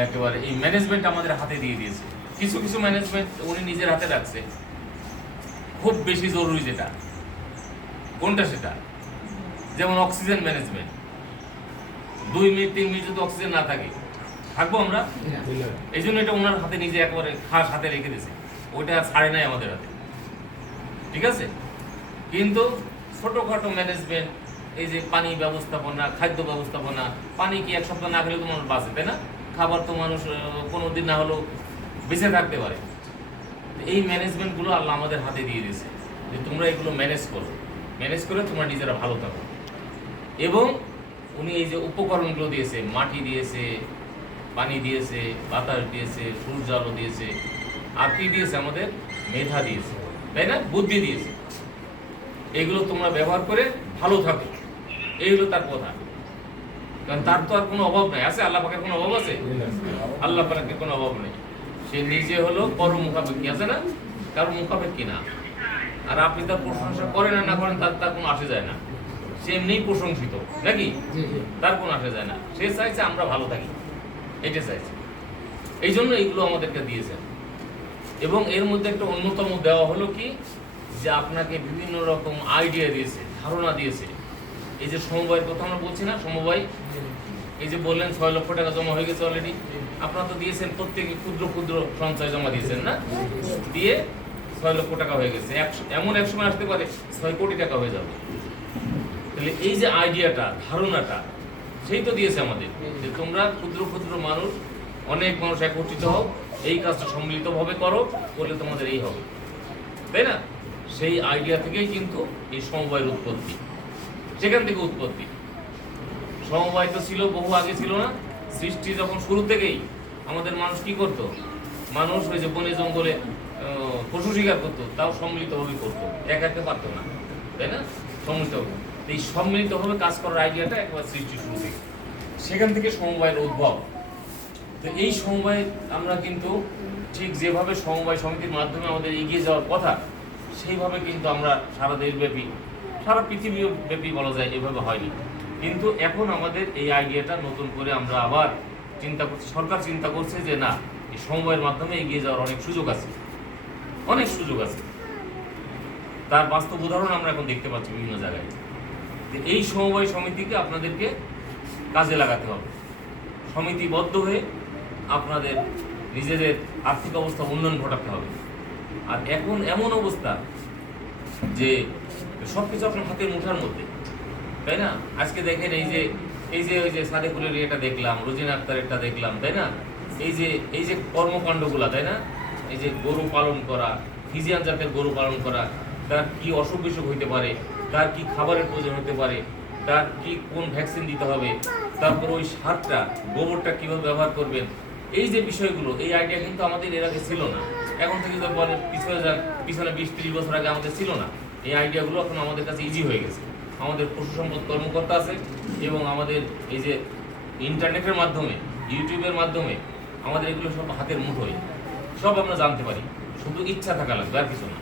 একেবারে এই ম্যানেজমেন্ট আমাদের হাতে দিয়ে দিয়েছে। কিছু কিছু ম্যানেজমেন্ট উনি নিজের হাতে রাখছে। খুব বেশি জরুরি যেটা, কোনটা সেটা, যেমন অক্সিজেন ম্যানেজমেন্ট। 2 মিনিট 3 মিনিট যদি অক্সিজেন না থাকে থাকবো আমরা? এই জন্য এটা ওনার হাতে নিজে একেবারে খাস হাতে রেখে দিয়েছে, ওইটা ছাড়ে নাই আমাদের হাতে, ঠিক আছে। কিন্তু ছোটোখাটো ম্যানেজমেন্ট, এই যে পানি ব্যবস্থাপনা, খাদ্য ব্যবস্থাপনা, পানি কি 1 সপ্তাহ না খেলে তো মানুষ বাঁচে, তাই না? খাবার তো মানুষ 15 দিন না হলেও বেঁচে থাকতে পারে। এই ম্যানেজমেন্টগুলো আল্লাহ আমাদের হাতে দিয়ে দিয়েছে যে তোমরা এগুলো ম্যানেজ করো, ম্যানেজ করে তোমরা নিজেরা ভালো থাকো। এবং উনি এই যে উপকরণগুলো দিয়েছে, মাটি দিয়েছে, পানি দিয়েছে, বাতাস দিয়েছে, সূর্য আলো দিয়েছে, আর কি দিয়েছে? আমাদের মেধা দিয়েছে, তাই না? বুদ্ধি দিয়েছে। এগুলো তোমরা ব্যবহার করে ভালো থাকো, এইগুলো তার কথা। কারণ তার তো আর কোনো অভাব নাই, আছে? আল্লাহ পাকের কোনো অভাব আছে? আল্লাহ পাকের কোনো অভাব নেই। সে নিজে হলো পর মুখাপেক্ষী, আছে না? কারো মুখাপেক্ষী না। আর আপনি তার প্রশংসা করেন আর না করেন তার কোনো আসে যায় না। সে এমনিই প্রশংসিত, নাকি? তার কোনো আসে যায় না। সে চাইছে আমরা ভালো থাকি, এটা চাইছে। এই জন্য এইগুলো আমাদেরকে দিয়েছেন। এবং এর মধ্যে একটা অন্যতম দেওয়া হলো কি, যে আপনাকে বিভিন্ন রকম আইডিয়া দিয়েছে, ধারণা দিয়েছে। এই যে সমবায়ের কথা আমরা বলছি না, সমবায়, এই যে বললেন 6 লক্ষ টাকা জমা হয়ে গেছে অলরেডি। আপনারা তো দিয়েছেন, প্রত্যেকে ক্ষুদ্র ক্ষুদ্র সঞ্চয় জমা দিয়েছেন না? দিয়ে 6 লক্ষ টাকা হয়ে গেছে। এমন এক সময় আসতে পারে 6 কোটি টাকা হয়ে যাবে। তাহলে এই যে আইডিয়াটা, ধারণাটা, সেই তো দিয়েছে আমাদের, যে তোমরা ক্ষুদ্র ক্ষুদ্র মানুষ, অনেক মানুষ একত্রিত হও, এই কাজটা সম্মিলিতভাবে করো, করলে তোমাদের এই হবে, তাই না? সেই আইডিয়া থেকেই কিন্তু এই সমবায়ের উৎপত্তি, সেখান থেকে উৎপত্তি। সমবায় তো ছিল বহু আগে, ছিল না? সৃষ্টি যখন শুরু থেকেই আমাদের মানুষ কি করত? মানুষ ওই যে বনে জঙ্গলে পশু শিকার করতো, তাও সম্মিলিতভাবে করতো, একা একা পারতো না, তাই না? সম্মিলিতভাবে। এই সম্মিলিতভাবে কাজ করার আইডিয়াটা একবার সৃষ্টি শুরু থেকে, সেখান থেকে সমবায়ের উদ্ভব। তো এই সমবায় আমরা কিন্তু ঠিক যেভাবে সমবায় সমিতির মাধ্যমে আমাদের এগিয়ে যাওয়ার কথা, সেইভাবে কিন্তু আমরা সারা দেশব্যাপী, সারা পৃথিবীব্যাপী বলা যায়, এভাবে হয়নি। কিন্তু এখন আমাদের এই আইডিয়াটা নতুন করে আমরা আবার চিন্তা করছি, সরকার চিন্তা করছে যে না, এই সমবায়ের মাধ্যমে এগিয়ে যাওয়ার অনেক সুযোগ আছে, অনেক সুযোগ আছে। তার বাস্তব উদাহরণ আমরা এখন দেখতে পাচ্ছি বিভিন্ন জায়গায়। এই সমবায় সমিতিকে আপনাদেরকে কাজে লাগাতে হবে, সমিতিবদ্ধ হয়ে আপনাদের নিজেদের আর্থিক অবস্থা উন্নয়ন ঘটাতে হবে। আর এখন এমন অবস্থা যে সব কিছু আপনার হাতের মুঠার মধ্যে, তাই না? আজকে দেখেন ওই যে সাদেকুলের এটা দেখলাম, রোজিনা আক্তারেরটা দেখলাম, তাই না? এই যে কর্মকাণ্ডগুলা, তাই না? এই যে গরু পালন করা, ফিজিয়ান জাতের গরু পালন করা, তার কি অসুখ বিসুখ হইতে পারে, তার কি খাবারের প্রয়োজন হতে পারে, তার কি কোন ভ্যাকসিন দিতে হবে, তারপর ওই সারটা, গোবরটা কিভাবে ব্যবহার করবেন, এই যে বিষয়গুলো, এই আইডিয়া কিন্তু আমাদের এর আগে ছিল না। এখন থেকে তো বলেন পিছনে 20-30 বছর আগে আমাদের ছিল না। এই আইডিয়াগুলো এখন আমাদের কাছে ইজি হয়ে গেছে। আমাদের পশু সম্পদ কর্মকর্তা আছে, এবং আমাদের এই যে ইন্টারনেটের মাধ্যমে, ইউটিউবের মাধ্যমে আমাদের এগুলো সব হাতের মুঠোয়, সব আমরা জানতে পারি। শুধু ইচ্ছা থাকা লাগবে, আর কিছু না।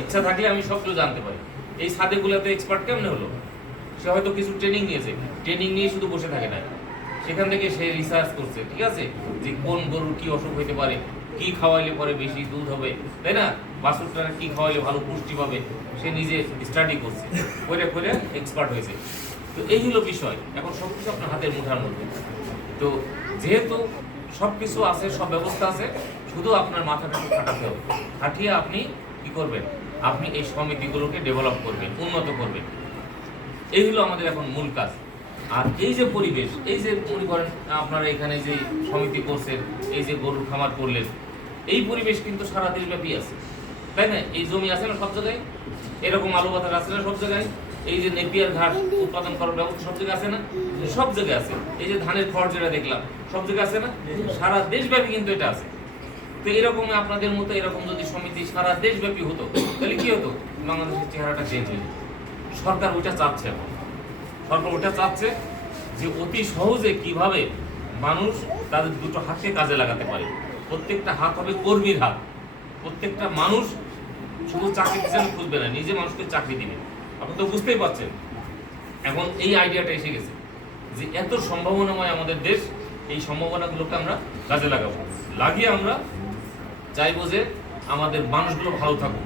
ইচ্ছা থাকলে আমি সবগুলো জানতে পারি। এই সাদেগুলোতে এক্সপার্ট কেমনে হলো? সে হয়তো কিছু ট্রেনিং নিয়েছে, ট্রেনিং নিয়ে শুধু বসে থাকে না, সেখান থেকে সে রিসার্চ করছে, ঠিক আছে, যে কোন গরুর কি অসুখ হইতে পারে, কি খাওয়াইলে পরে বেশি দুধ হবে, তাই না? বাছুরটাকে কি খাওয়াইলে ভালো পুষ্টি পাবে, সে নিজে স্টাডি করছে, করে এক্সপার্ট হয়েছে। তো এই হলো বিষয়। এখন সব কিছু আপনার হাতের মুঠার মধ্যে। তো যেহেতু সব কিছু আছে, সব ব্যবস্থা আছে, শুধু আপনার মাথাটা খাটাতে হবে। খাটিয়ে আপনি কি করবেন? আপনি এই সমিতিগুলোকে ডেভেলপ করবেন, উন্নত করবেন। এই হলো আমাদের এখন মূল কাজ। আর এই যে পরিবেশ, এই যে মনে করেন আপনারা এখানে যে সমিতি করছেন, এই যে গরুর খামার করলেন, এই পরিবেশ কিন্তু সারা দেশব্যাপী আছে, তাই না? এই জমি আছে না সব জায়গায়, এরকম আলু বাতাস আছে না সব জায়গায়, এই যে নেপিয়ার ঘাস উৎপাদন করার ব্যবস্থা সব জায়গায় আছে না? সব জায়গায় আছে। এই যে ধানের খড় যেটা দেখলাম, সব জায়গায় আছে না? সারা দেশব্যাপী কিন্তু এটা আছে। তো এরকম আপনাদের মতো এরকম যদি সমিতি সারা দেশব্যাপী হতো, তাহলে কি হতো? বাংলাদেশের চেহারাটা চেঞ্জ হয়ে যেত। সরকার ওইটা চাচ্ছে এখন। সরকার ওটা চাচ্ছে যে অতি সহজে কিভাবে মানুষ তাদের দুটো হাতকে কাজে লাগাতে পারে। প্রত্যেকটা হাত হবে কর্মীর হাত। প্রত্যেকটা মানুষ শুধু চাকরি পিছনে খুঁজবে না, নিজে মানুষকে চাকরি দিবে। আপনি তো বুঝতেই পারছেন এখন এই আইডিয়াটা এসে গেছে যে এত সম্ভাবনাময় আমাদের দেশ, এই সম্ভাবনাগুলোকে আমরা কাজে লাগাবো, লাগিয়ে আমরা চাইবো যে আমাদের মানুষগুলো ভালো থাকুক,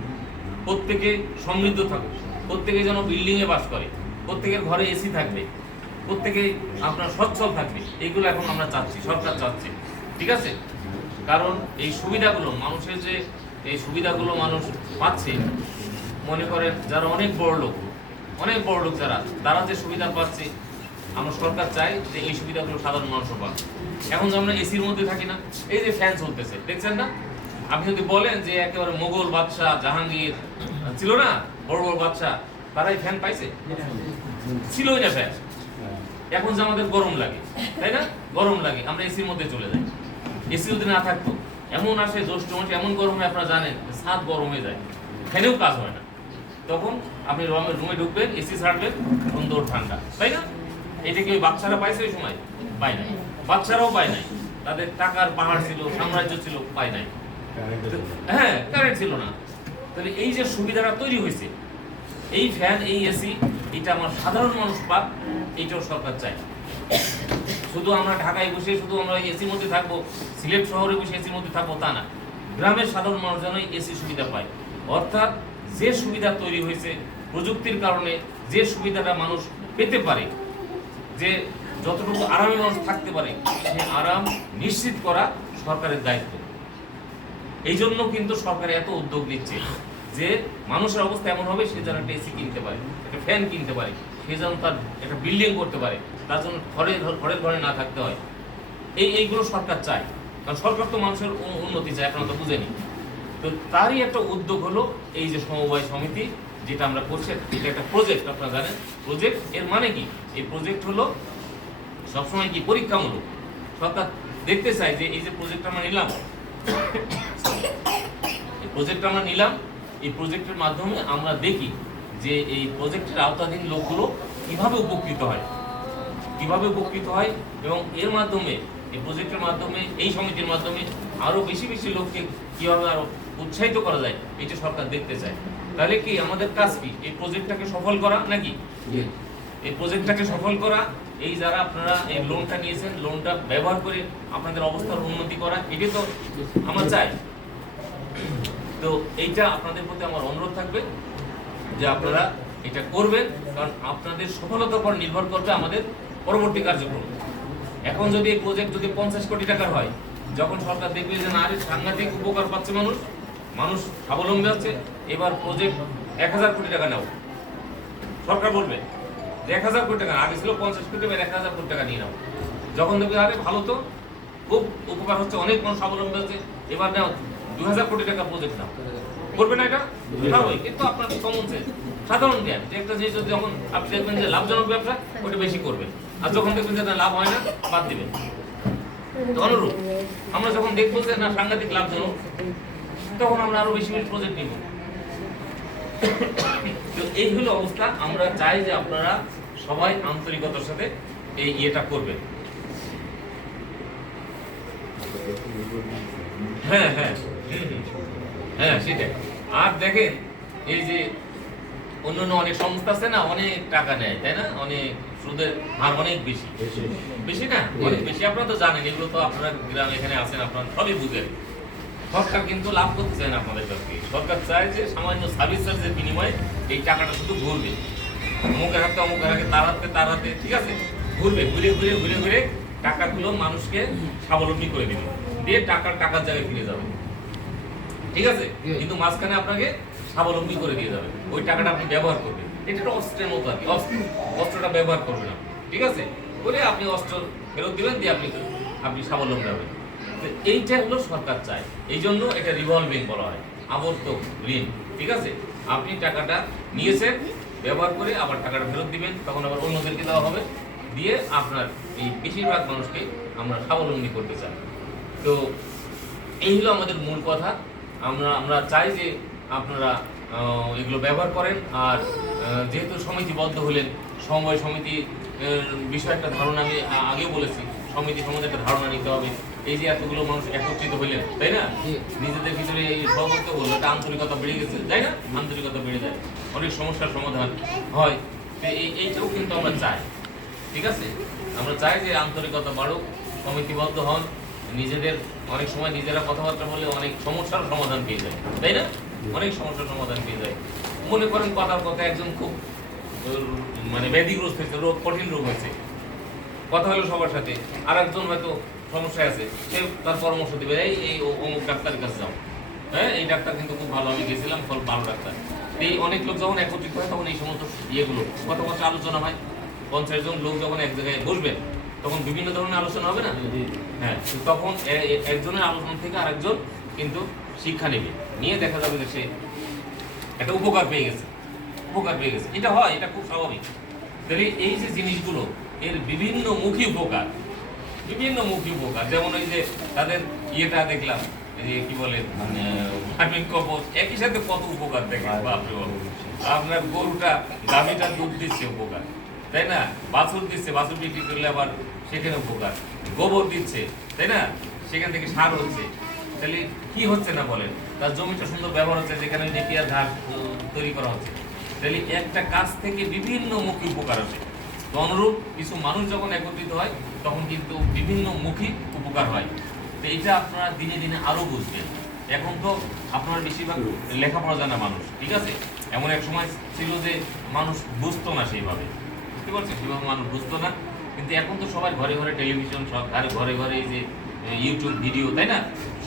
প্রত্যেকে সমৃদ্ধ থাকুক, প্রত্যেকে যেন বিল্ডিংয়ে বাস করে, প্রত্যেকের ঘরে এসি থাকবে, প্রত্যেকে আপনার সচ্ছল থাকবে। এইগুলো এখন আমরা চাচ্ছি, সরকার চাচ্ছে, ঠিক আছে? কারণ এই সুবিধাগুলো মানুষের যে এই সুবিধাগুলো মানুষ পাচ্ছে, মনে করেন যারা অনেক বড় লোক যারা, তারা যে সুবিধা পাচ্ছে, আমরা সরকার চাই যে এই সুবিধাগুলো সাধারণ মানুষও পাক। এখন যে আমরা এসির মধ্যে থাকি না, এই যে ফ্যান চলতেছে দেখছেন না? আপনি যদি বলেন যে একেবারে মোগল বাদশাহ জাহাঙ্গীর ছিল না, বড় বড় বাদশাহ, তারা এই ফ্যান পাইছে? ছিলই না ফ্যান। এখন যে আমাদের গরম লাগে, তাই না? গরম লাগে, আমরা এসির মধ্যে চলে যাই। এসি যদি না থাকতো, এমন আসে জ্যৈষ্ঠ মাসে এমন গরম হয়, আপনারা জানেন ছাদ গরম হয়ে যায়, ফ্যানেও কাজ হয় না। তখন আপনি রুমে ঢুকবেন, এসি ছাড়বেন, সুন্দর ঠান্ডা, তাই না? এটা কি ওই বাচ্চারা পাইছে ওই সময়? পায় নাই। বাচ্চারাও পায় নাই, তাদের টাকার পাহাড় ছিল, সাম্রাজ্য ছিল, পায় নাই। হ্যাঁ, কারেন্ট ছিল না। তাহলে এই যে সুবিধাটা তৈরি হয়েছে, এই ফ্যান, এই এসি, এটা আমার সাধারণ মানুষ পাক, এইটাও সরকার চায়। শুধু আমরা ঢাকায় বসে শুধু আমরা এসির মধ্যে থাকবো, সিলেট শহরে বসে এসির মধ্যে থাকবো তা না, গ্রামের সাধারণ মানুষ যেন এসি সুবিধা পায়। অর্থাৎ যে সুবিধা তৈরি হয়েছে প্রযুক্তির কারণে, যে সুবিধাটা মানুষ পেতে পারে, যে যতটুকু আরামে মানুষ থাকতে পারে, সে আরাম নিশ্চিত করা সরকারের দায়িত্ব। এই জন্য কিন্তু সরকার এত উদ্যোগ নিচ্ছে যে মানুষের অবস্থা এমন হবে সে যেন একটা এসি কিনতে পারে, একটা ফ্যান কিনতে পারে, সে যেন তার একটা বিল্ডিং করতে পারে, তার জন্য ঘরের ঘরে না থাকতে হয়। এইগুলো সরকার চায়, কারণ সরকার তো মানুষের উন্নতি চায়, আপনারা তো বুঝেনি। তো তারই একটা উদ্যোগ হলো এই যে সমবায় সমিতি, যেটা আমরা করছি। এটা একটা প্রজেক্ট, আপনারা জানেন প্রজেক্ট এর মানে কি? এই প্রজেক্ট হলো সবসময় কি পরীক্ষামূলক। সরকার দেখতে চায় যে এই যে প্রজেক্ট আমরা নিলাম, এই প্রজেক্টের মাধ্যমে আমরা দেখি যে এই প্রজেক্টের আওতাধীন লোকগুলো কিভাবে উপকৃত হয়, এবং এর মাধ্যমে এই প্রজেক্টের মাধ্যমে, এই সমিতির মাধ্যমে আরো বেশি বেশি লোককে কিভাবে আরো উৎসাহিত করা যায়, এটা সরকার দেখতে চায়। তাহলে কি আমাদের কাজ কি? এই প্রজেক্টটাকে সফল করা নাকি? এই প্রজেক্টটাকে সফল করা, এই যারা আপনারা এই লোনটা নিয়েছেন, লোনটা ব্যবহার করে আপনাদের অবস্থার উন্নতি করা, এটাই তো আমরা চাই। তো এইটা আপনাদের প্রতি আমার অনুরোধ থাকবে যে আপনারা এটা করবেন, কারণ আপনাদের সফলতার উপর নির্ভর করবে আমাদের পরবর্তী কার্যক্রম। এখন যদি এই প্রজেক্ট যদি 50 কোটি টাকার হয়, যখন সরকার দেখবে যে না, সাংঘাতিক উপকার পাচ্ছে মানুষ স্বাবলম্বী হচ্ছে, এবার প্রজেক্ট 1000 কোটি টাকা নাও, সরকার বলবে যে 1000 কোটি টাকা, আগে ছিল 50 কোটি, এবার 1000 কোটি টাকা নিয়ে নাও। যখন দেখবে আরে ভালো তো, খুব উপকার হচ্ছে, অনেক মানুষ স্বাবলম্বী হচ্ছে, এবার নাও 2000 কোটি টাকা প্রজেক্ট নাও, করবে না এটা? কিন্তু আপনার কমন সেন্স, সাধারণ জ্ঞান, যে একটা জিনিস যখন আপনি দেখবেন যে লাভজনক ব্যবসা, ওটা বেশি করবেন, আর যখন দেখবেন যে লাভ হয় না, বাদ দিবেন। তো অনুরূপ আমরা যখন দেখবো যে না সাংঘাতিক লাভজনক, তখন আমরা আরো বেশি বেশি প্রজেক্ট নিব। তো এই হলো অবস্থা। আমরা চাই যে আপনারা সবাই আন্তরিকতার সাথে এই ইয়েটা করবেন। হ্যাঁ হ্যাঁ হ্যাঁ, সেটাই। আর দেখেন এই যে অন্যান্য অনেক সংস্থা আছে না, অনেক টাকা নেয়, তাই না? অনেক সুদের হার অনেক বেশি না, অনেক বেশি। আপনারা তো জানেন, এগুলো তো আপনারা গ্রামে এখানে আছেন, আপনারা সবই বুঝেন। সরকার কিন্তু লাভ করতে চায় না আপনাদের কাছ থেকে। সরকার চায় যে সামান্য সার্ভিস চার্জের বিনিময়ে এই টাকাটা শুধু ঘুরবে, অমুকের হাতে তার হাতে, ঠিক আছে, ঘুরবে, ঘুরে টাকাগুলো মানুষকে স্বাবলম্বী করে দিবে, দিয়ে টাকার জায়গায় ফিরে যাবে, ঠিক আছে? কিন্তু মাঝখানে আপনাকে স্বাবলম্বী করে দিয়ে যাবে, ওই টাকাটা আপনি ব্যবহার করবেন। এটা একটা অস্ত্রের মতো আর কি, অস্ত্রটা ব্যবহার করবেন আপনি, ঠিক আছে? করে আপনি অস্ত্র ফেরত দিবেন, দিয়ে আপনি স্বাবলম্বী হবেন। তো এইটা হলো সরকার চায়। এই জন্য এটা রিভলভিং বলা হয়, আবর্তক ঋণ, ঠিক আছে? আপনি টাকাটা নিয়েছেন, ব্যবহার করে আবার টাকাটা ফেরত দিবেন, তখন আবার অন্যদেরকে দেওয়া হবে, দিয়ে আপনার এই বেশিরভাগ মানুষকে আমরা স্বাবলম্বী করতে চাই। তো এই হলো আমাদের মূল কথা। আমরা চাই যে আপনারা এগুলো ব্যবহার করেন। আর যেহেতু সমিতিবদ্ধ হলেন, সমবায় সমিতি বিষয়ে একটা ধারণা আমি আগেও বলেছি, সমিতি সম্বন্ধে একটা ধারণা নিতে হবে। এই যে এতগুলো মানুষ একত্রিত হইলেন, তাই না? নিজেদের ভিতরে এই সহযোগিতা বললো, একটা আন্তরিকতা বেড়ে গেছে, তাই না? আন্তরিকতা বেড়ে যায়, অনেক সমস্যার সমাধান হয়। তো এইটাও কিন্তু আমরা চাই, ঠিক আছে? আমরা চাই যে আন্তরিকতা বাড়ুক, সমিতিবদ্ধ হন, নিজেদের অনেক সময় নিজেরা কথাবার্তা বলে অনেক সমস্যার সমাধান পেয়ে যায়, তাই না? অনেক সমস্যার সমাধান পেয়ে যায়। মনে করেন কথার কথা একজন খুব মানে ব্যাধিগ্রস্ত হয়েছে, রোগ, কঠিন রোগ হয়েছে, কথা হলো সবার সাথে, আর একজন হয়তো সমস্যা আছে, সে তার পরামর্শ দেবে, এই অমুক ডাক্তারের কাছে যাও, হ্যাঁ এই ডাক্তার কিন্তু খুব ভালো, আমি গেছিলাম, ভালো ডাক্তার। এই অনেক লোক যখন একত্রিত হয় তখন এই সমস্ত ইয়েগুলো কথাবার্তা আলোচনা হয়। 50 জন লোক যখন এক জায়গায় বসবেন তখন বিভিন্ন ধরনের আলোচনা হবে না? হ্যাঁ, তখন একজনের আলোচনা থেকে আরেকজন কিন্তু শিক্ষা নেবে, নিয়ে দেখা যাবে যে সে একটা উপকার পেয়ে গেছে, উপকার পেয়ে গেছে। এটা হয়, এটা খুব স্বাভাবিক। তাহলে এই যে জিনিসগুলো এর বিভিন্ন মুখী উপকার, বিভিন্ন মুখী উপকার, যেমন ওই যে তাদের ইয়েটা দেখলাম, এই যে কি বলে ভার্মিক কম্পোস্ট, একই সাথে কত উপকার দেখেন, বাপরে বাপ। আপনার গরুটা, গাভীটা দুধ দিচ্ছে, উপকার, তাই না? বাছুর দিচ্ছে, বাছুর বিক্রি করলে আবার সেখানে উপকার, গোবর দিচ্ছে, তাই না? সেখান থেকে সার হচ্ছে। তাহলে কি হচ্ছে না বলেন? তার জমিটা সুন্দর ব্যবহার হচ্ছে, যেখানে নেপিয়ার ঘাস তৈরি করা হচ্ছে। তাহলে একটা কাজ থেকে বিভিন্ন মুখী উপকার আছে। তো অনুরূপ কিছু মানুষ যখন একত্রিত হয় তখন কিন্তু বিভিন্ন মুখী উপকার হয়। তো এটা আপনারা দিনে দিনে আরো বুঝবেন। এখন তো আপনারা বেশিরভাগ লেখাপড়া জানা মানুষ, ঠিক আছে? এমন এক সময় ছিল যে মানুষ বুঝতো না সেইভাবে, বুঝতে পারছেন? সেভাবে মানুষ বুঝতো না, কিন্তু এখন তো সবাই ঘরে ঘরে টেলিভিশন, সব আর ঘরে ঘরে এই যে ইউটিউব ভিডিও, তাই না?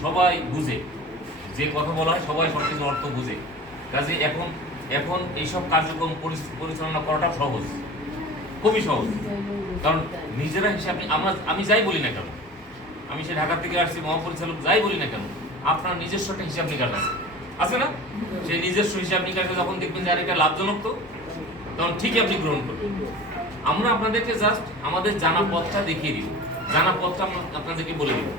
সবাই বুঝে, যে কথা বলা হয় সবাই সব কিছু অর্থ বুঝে। কাজে এখন এখন এইসব কার্যক্রম পরিচালনা করাটা সহজ, খুবই সহজ। কারণ নিজেরা হিসাব, আমি যাই বলি না কেন, আমি সে ঢাকা থেকে আসছি, মহাপরিচালক যাই বলি না কেন, আপনার নিজস্ব একটা হিসাব নিকাশ আছে, আছে না? সেই নিজস্ব হিসাব নিকাশে যখন দেখবেন যে আর এটা লাভজনক, তো তখন ঠিকই আপনি গ্রহণ করবেন। আমরা আপনাদেরকে জাস্ট আমাদের জানা পথটা দেখিয়ে দিব, জানা পথটা আপনাদেরকে বলে দিব,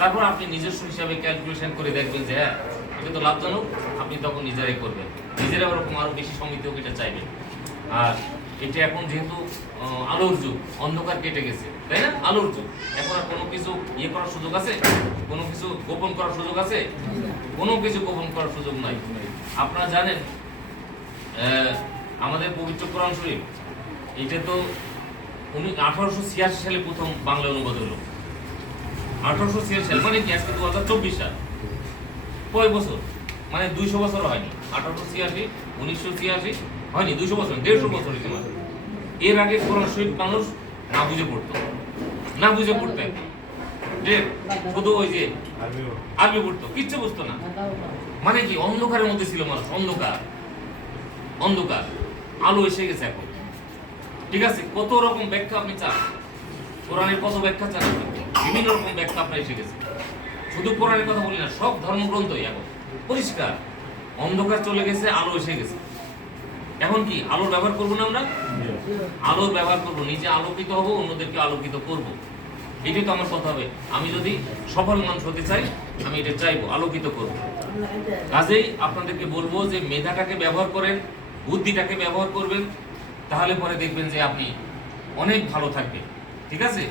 তারপর আপনি নিজস্ব হিসাবে ক্যালকুলেশন করে দেখবেন যে হ্যাঁ এটা তো লাভজনক, আপনি তখন নিজেরাই করবেন, নিজেরা ওরকম আরো বেশি সমিতিও এটা চাইবেন। আর এটা এখন যেহেতু আলোর যুগ, অন্ধকার কেটে গেছে, তাই না? আলোর যুগ, এখন আর কোনো কিছু ইয়ে করার সুযোগ আছে? কোনো কিছু গোপন করার সুযোগ আছে? কোনো কিছু গোপন করার সুযোগ নাই। আপনারা জানেন আমাদের পবিত্র কোরআন শরীফ, এটা তো 1886 সালে প্রথম বাংলা অনুবাদ হলো। 1886 সাল মানে কি? আজকে 2024 সাল, কয় বছর? মানে 200 বছর হয়নি। 1886, 1986 হয়নি, 200 বছর, 150 বছর হয়েছে মাত্র। এর আগে কোরআন শরীফ মানুষ না বুঝে পড়তো, না বুঝে পড়তো, শুধু ওই যে আরবি পড়তো, কিচ্ছু বুঝতো না। মানে কি? অন্ধকারের মধ্যে ছিল মানুষ, অন্ধকার, অন্ধকার। আলো এসে গেছে এখন, ঠিক আছে? কত রকম ব্যাখ্যা আপনি চান, কোরআনের কত ব্যাখ্যা চান, বিভিন্ন রকম ব্যাখ্যা আপনার এসে গেছে। শুধু কোরআনের কথা বলি না, সব ধর্মগ্রন্থই এখন পরিষ্কার, অন্ধকার চলে গেছে, আলো এসে গেছে। এখন কি আলোর ব্যবহার করবো না? আমরা আলোর ব্যবহার করবো, নিজে আলোকিত হবো, অন্যদেরকে আলোকিত করব। এটাই তো আমার কথা হবে। আমি যদি সফল মানুষ হতে চাই, আমি এটা চাইবো, আলোকিত করব। কাজেই আপনাদেরকে বলবো যে মেধাটাকে ব্যবহার করেন, বুদ্ধিটাকে ব্যবহার করবেন, তাহলে পরে দেখবেন যে আপনি অনেক ভালো থাকবেন, ঠিক আছে?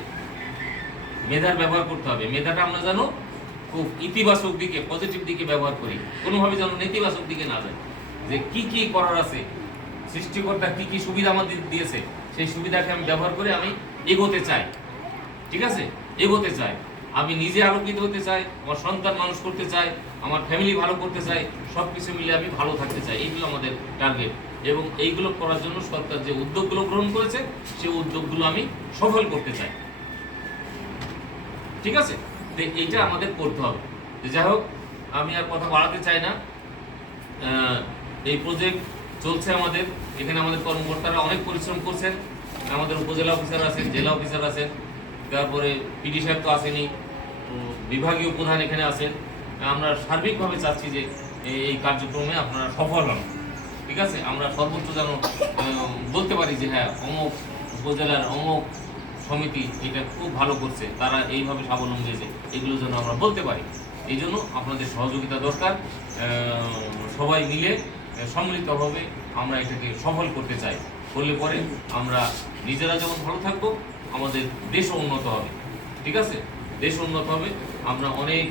মেধার ব্যবহার করতে হবে। মেধাটা আমরা জানো খুব ইতিবাচক দিকে, পজিটিভ দিকে ব্যবহার করি, কোনোভাবে যেন নেতিবাচক দিকে না যায়। যে কি কি করার আছে, সৃষ্টিকর্তা কি কি সুবিধা আমাদের দিয়েছে, সেই সুবিধাকে আমি ব্যবহার করে আমি এগোতে চাই, ঠিক আছে? এগোতে চাই, আমি নিজে আলোকিত হতে চাই, আমার সন্তান মানুষ করতে চাই, আমার ফ্যামিলি ভালো করতে চাই, সব কিছু মিলে আমি ভালো থাকতে চাই। এইগুলো আমাদের টার্গেট, এবং এইগুলো করার জন্য সরকার যে উদ্যোগগুলো গ্রহণ করেছে সেই উদ্যোগগুলো আমি সফল করতে চাই, ঠিক আছে? তো এইটা আমাদের করতে হবে। যাই হোক, আমি আর কথা বাড়াতে চাই না। এই প্রজেক্ট চলছে আমাদের এখানে, আমাদের কর্মকর্তারা অনেক পরিশ্রম করছেন, আমাদের উপজেলা অফিসার আছেন, জেলা অফিসার আছেন, তারপরে পিডি সাহেব তো আসেনি, বিভাগীয় প্রধান এখানে আছেন। আমরা সার্বিকভাবে চাচ্ছি যে এই কার্যক্রমে আপনারা সফল হন, ঠিক আছে? আমরা সর্বোচ্চ যেন বলতে পারি যে হ্যাঁ অমুক উপজেলার অমুক সমিতি এটা খুব ভালো করছে, তারা এইভাবে স্বাবলম্বী হয়েছে, এগুলো যেন আমরা বলতে পারি। এই জন্য আপনাদের সহযোগিতা দরকার। সবাই মিলে সম্মিলিতভাবে আমরা এটাকে সফল করতে চাই। করলে পরে আমরা নিজেরা যেমন ভালো থাকবো, আমাদের দেশও উন্নত হবে, ঠিক আছে? দেশ উন্নত হবে, আমরা অনেক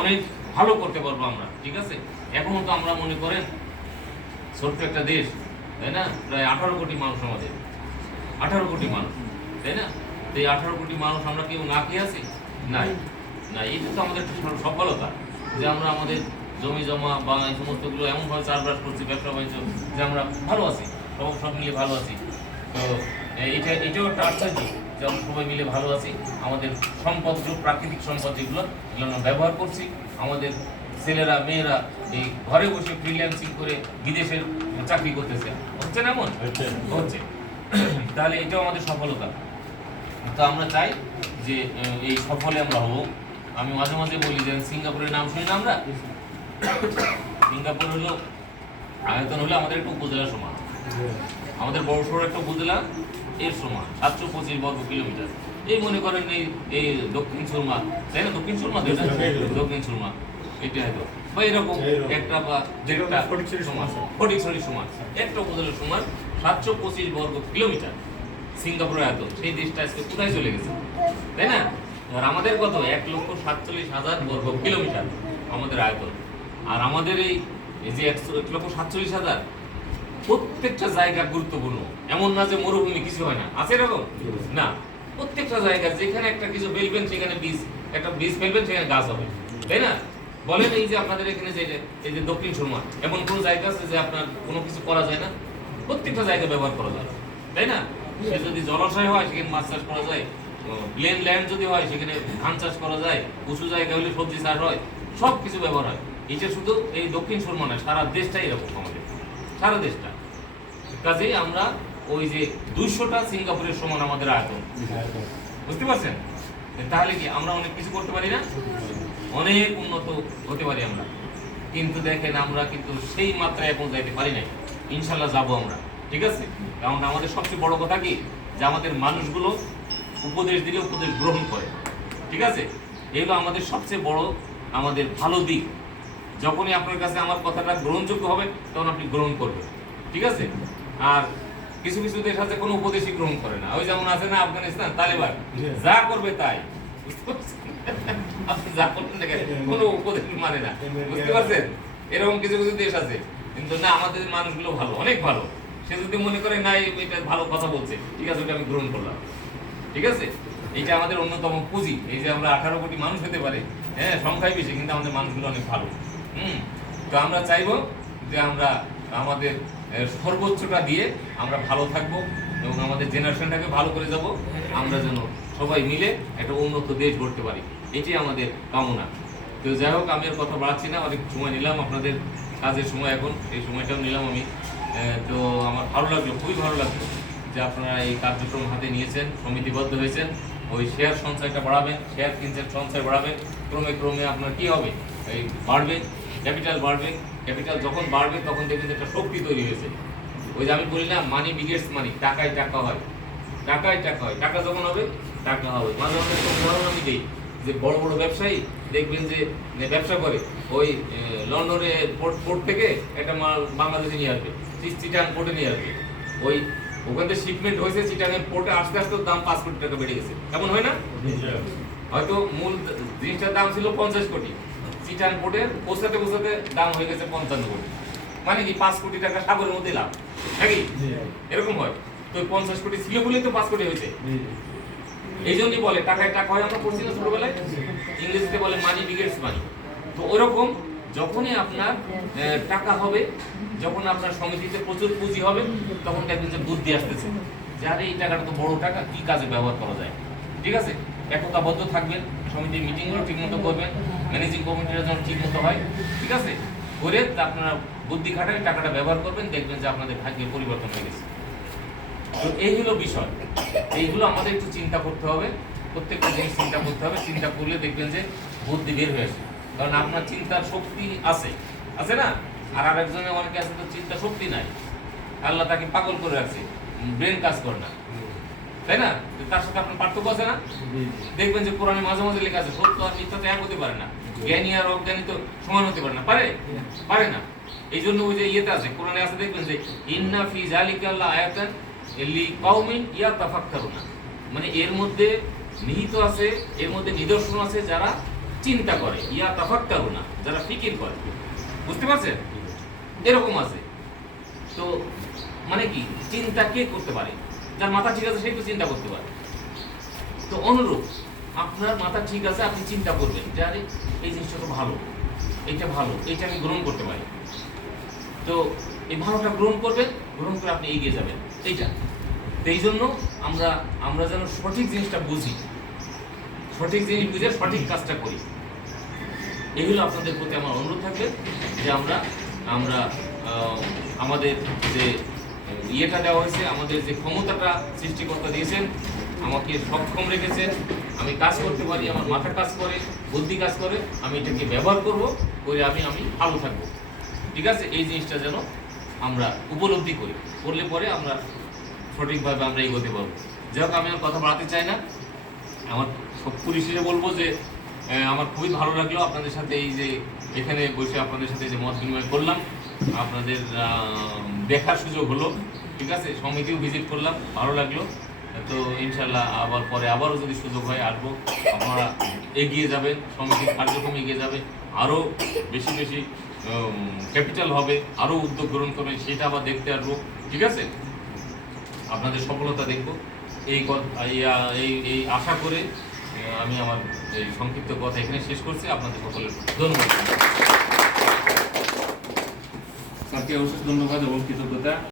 অনেক ভালো করতে পারবো আমরা, ঠিক আছে? এখনও তো আমরা মনে করেন ছোট্ট একটা দেশ, তাই না? প্রায় 18 কোটি মানুষ, আমাদের 18 কোটি মানুষ, তাই না? তো এই 18 কোটি মানুষ আমরা কেউ না খেয়ে আছি? নাই না, এটা তো আমাদের একটা সফলতা যে আমরা আমাদের জমি জমা বা এই সমস্তগুলো এমনভাবে চাষবাস করছি, ব্যবসা বাণিজ্য, যে আমরা ভালো আছি, সব মিলে ভালো আছি। তো এটাও একটা আশ্চর্য যে আমরা সবাই মিলে ভালো আছি। আমাদের সম্পদগুলো, প্রাকৃতিক সম্পদ যেগুলো, এগুলো আমরা ব্যবহার করছি। আমাদের ছেলেরা মেয়েরা এই ঘরে বসে ফ্রিল্যান্সিং করে বিদেশের চাকরি করতেছে, হচ্ছে না? এমন হচ্ছে। তাহলে এটাও আমাদের সফলতা। তো আমরা চাই যে এই সফলে আমরা হব। আমি মাঝে মাঝে বলি যে সিঙ্গাপুরের নাম শুনি না আমরা? সিঙ্গাপুর হলো আয়তন হলো আমাদের একটা উপজেলা সমান, আমাদের বড়সড় একটা উপজেলা এর সমান 725 বর্গ কিলোমিটার। এই মনে করেন এই দক্ষিণ সুরমা, তাই না? দক্ষিণ সুরমা, দক্ষিণ সুরমা এটা হয়তো বা এরকম একটা বা দেড়টা ফটিকছড়ি সমান একটা উপজেলার সমান 725 বর্গ কিলোমিটার সিঙ্গাপুরের আয়তন। সেই দেশটা আজকে কোথায় চলে গেছে, তাই না? আর আমাদের কত? 1,47,000 বর্গ কিলোমিটার আমাদের আয়তন। আর আমাদের এই যে 1,47,000 প্রত্যেকটা জায়গা গুরুত্বপূর্ণ। এমন না যে মরুভূমি কিছু হয় না, আছে এরকম না। প্রত্যেকটা জায়গা যেখানে একটা কিছু ফেলবেন সেখানে বীজ, একটা বীজ ফেলবেন সেখানে গাছ হবে, তাই না? বলেন এই যে আপনাদের এখানে যে এই যে দক্ষিণ সুরমা, এমন কোন জায়গা আছে যে আপনার কোনো কিছু করা যায় না? প্রত্যেকটা জায়গা ব্যবহার করা যায়, তাই না? সে যদি জলাশয় হয় সেখানে মাছ চাষ করা যায়, প্লেন ল্যান্ড যদি হয় সেখানে ধান চাষ করা যায়, উঁচু জায়গা হলে সবজি চাষ হয়, সব কিছু ব্যবহার হয়। এটা শুধু এই দক্ষিণ সুরমা নয়, সারা দেশটাই এরকম, আমাদের সারা দেশটা। কাজেই আমরা ওই যে 200টা সিঙ্গাপুরের সমান আমাদের আয়তন, বুঝতে পারছেন? তাহলে কি আমরা অনেক কিছু করতে পারি না? অনেক উন্নত হতে পারি আমরা। কিন্তু দেখেন আমরা কিন্তু সেই মাত্রায় এখন যাইতে পারি নাই। ইনশাল্লাহ যাবো আমরা, ঠিক আছে? কারণ আমাদের সবচেয়ে বড় কথা কি, যে আমাদের মানুষগুলো উপদেশ দিলে উপদেশ গ্রহণ করে, ঠিক আছে? এগুলো আমাদের সবচেয়ে বড় আমাদের ভালো দিক। যখনই আপনার কাছে আমার কথাটা গ্রহণযোগ্য হবে তখন আপনি গ্রহণ করবেন, ঠিক আছে? আর কিছু কিছু দেশ আছে কোনো উপদেশই গ্রহণ করে না। ওই যেমন আছে না আফগানিস্তান, তালেবান, যা করবে তাই, আপনি যা করবেন না কোনো উপদেশ মানে না, বুঝতে পারছেন? এরকম কিছু কিছু দেশ আছে। কিন্তু না, আমাদের মানুষগুলো ভালো, অনেক ভালো। সে যদি মনে করে না এটা ভালো কথা বলছে, ঠিক আছে, ওটা আমি গ্রহণ করলাম, ঠিক আছে? এটা আমাদের অন্যতম পুঁজি। এই যে আমরা 18 কোটি মানুষ হতে পারে, হ্যাঁ, সংখ্যায় বেশি, কিন্তু আমাদের মানুষগুলো অনেক ভালো। তো আমরা চাইবো যে আমরা আমাদের সর্বোচ্চটা দিয়ে আমরা ভালো থাকবো এবং আমাদের জেনারেশনটাকে ভালো করে যাব। আমরা যেন সবাই মিলে একটা উন্নত দেশ গড়তে পারি, এটি আমাদের কামনা। তো যাই হোক, আমি আর কথা বাড়াচ্ছি না, অনেক সময় নিলাম, আপনাদের কাজের সময় এখন, এই সময়টাও নিলাম আমি। তো আমার ভালো লাগলো, খুবই ভালো লাগলো যে আপনারা এই কার্যক্রম হাতে নিয়েছেন, সমিতিবদ্ধ হয়েছেন। ওই শেয়ার সঞ্চয়টা বাড়াবেন, শেয়ার কিনছেন, সঞ্চয় বাড়াবেন, ক্রমে ক্রমে আপনার কি হবে, এই বাড়বে, ক্যাপিটাল বাড়বে। ক্যাপিটাল যখন বাড়বে তখন দেখবেন একটা শক্তি তৈরি হয়েছে। ওই যে আমি বলি না, মানি বিগেটস মানি, টাকায় টাকা হয়, টাকায় টাকা হয়, টাকা যখন হবে টাকা হবে। মাঝে মাঝে একটা উদাহরণ আমি দিই, যে বড় বড় ব্যবসায়ী দেখবেন যে ব্যবসা করে, ওই লন্ডনে পোর্ট থেকে একটা মাল বাংলাদেশে নিয়ে আসবে, চিটাং পোর্টে নিয়ে আসবে। ওই ওখান থেকে শিপমেন্ট হয়েছে, চিটাংয়ের পোর্টে আসতে আসতে দাম 5 কোটি টাকা বেড়ে গেছে, এমন হয় না? হয়তো মূল জিনিসটার দাম ছিল 50 কোটি, চিটাং পোর্টে পৌঁছাতে পৌঁছাতে দাম হয়ে গেছে 55 কোটি। মানে কি 5 কোটি টাকা সাগরের মধ্যে লাভ, নাকি? এরকম হয়। তো 50 কোটি ছিল বলেই তো 5 কোটি হয়েছে। এই জন্যই বলে টাকায় টাকা হয়, আমরা পড়ছি না ছোটবেলায়, ইংরেজিতে বলে মানি বিগেটস মানি। তো ওইরকম যখনই আপনার টাকা হবে, যখন আপনার সমিতিতে প্রচুর পুঁজি হবে, তখন দেখবেন যে বুদ্ধি আসতেছে যে আরে এই টাকাটা তো বড় টাকা, কি কাজে ব্যবহার করা যায়, ঠিক আছে? একতাবদ্ধ থাকবেন, সমিতির মিটিংগুলো ঠিকমতো করবেন, ম্যানেজিং কমিটিটা যেন ঠিকমতো হয়, ঠিক আছে? করে আপনারা বুদ্ধি খাটায় টাকাটা ব্যবহার করবেন, দেখবেন যে আপনাদের ভাগ্যের পরিবর্তন হয়ে গেছে। তো এই হলো বিষয়, এইগুলো আমাদের একটু চিন্তা করতে হবে, প্রত্যেকটা জিনিস চিন্তা করতে হবে। চিন্তা করলে দেখবেন যে বুদ্ধি বের হয়ে আসে, কারণ আপনার চিন্তার শক্তি আছে, আছে না? আর আরেকজনের অনেকে আছে তো চিন্তা শক্তি নাই, আল্লাহ তাকে পাগল করে রাখছে, ব্রেন কাজ করে না, তাই না? তার সাথে আপনার পার্থক্য আছে না? দেখবেন যে কোরআনে মাঝে মাঝে লেখা আছে সত্য আর মিথ্যা তো এক হতে পারে না, জ্ঞানী আর অজ্ঞানী তো সমান হতে পারে না, পারে না। এই জন্য ওই যে ইয়েতে আছে, কোরআনে আছে, দেখবেন যে ইন্না ফি যালিকা লাআয়াতান লিকাউমিন ইয়াতাফাক্কারুনা, মানে এর মধ্যে নিহিত আছে, এর মধ্যে নিদর্শন আছে যারা চিন্তা করে, ইয়াতাফাক্কারুনা, যারা ফিকির করে, বুঝতে পারছেন? এরকম আছে। তো মানে কি, চিন্তা কে করতে পারে? যার মাথা ঠিক আছে সেই তো চিন্তা করতে পারে, তো অনুরূপ আপনার মাথা ঠিক আছে, আপনি চিন্তা করবেন যে আরে এই জিনিসটা তো ভালো, এইটা ভালো, এইটা আমি গ্রহণ করতে পারি। তো এই ভালোটা গ্রহণ করবেন, গ্রহণ করে আপনি এগিয়ে যাবেন এইটা। তো এই জন্য আমরা যেন সঠিক জিনিসটা বুঝি, সঠিক জিনিস বুঝে সঠিক কাজটা করি। এগুলো আপনাদের প্রতি আমার অনুরোধ থাকবে যে আমরা আমাদের যে ইয়েটা দেওয়া হয়েছে, আমাদের যে ক্ষমতাটা সৃষ্টিকর্তা দিয়েছেন, আমাকে সক্ষম রেখেছেন, আমি কাজ করতে পারি, আমার মাথা কাজ করে, বুদ্ধি কাজ করে, আমি এটাকে ব্যবহার করব, করে আমি ভালো থাকবো। ঠিক আছে, এই জিনিসটা যেন আমরা উপলব্ধি করি, করলে পরে আমরা সঠিকভাবে আমরা এগোতে পারবো। যাই হোক, আমি আর কথা বাড়াতে চাই না। আমার সব পরিশেষে বলবো যে আমার খুবই ভালো লাগলো আপনাদের সাথে এই যে এখানে বসে আপনাদের সাথে যে মত বিনিময় করলাম, আপনাদের দেখার সুযোগ হলো। ঠিক আছে, সমিতিও ভিজিট করলাম, ভালো লাগলো। তো ইনশাল্লাহ আবারও যদি সুযোগ হয় আসবো। আপনারা এগিয়ে যাবেন, সমিতির কার্যক্রম এগিয়ে যাবে, আরও বেশি বেশি ক্যাপিটাল হবে, আরও উদ্যোগ গ্রহণ করবেন, সেটা আবার দেখতে আসবো। ঠিক আছে, আপনাদের সফলতা দেখব, এই আশা করে আমি আমার এই সংক্ষিপ্ত কথা এখানে শেষ করছি। আপনাদের সকলের ধন্যবাদ। স্যারকে অশেষ ধন্যবাদ এবং কৃতজ্ঞতা।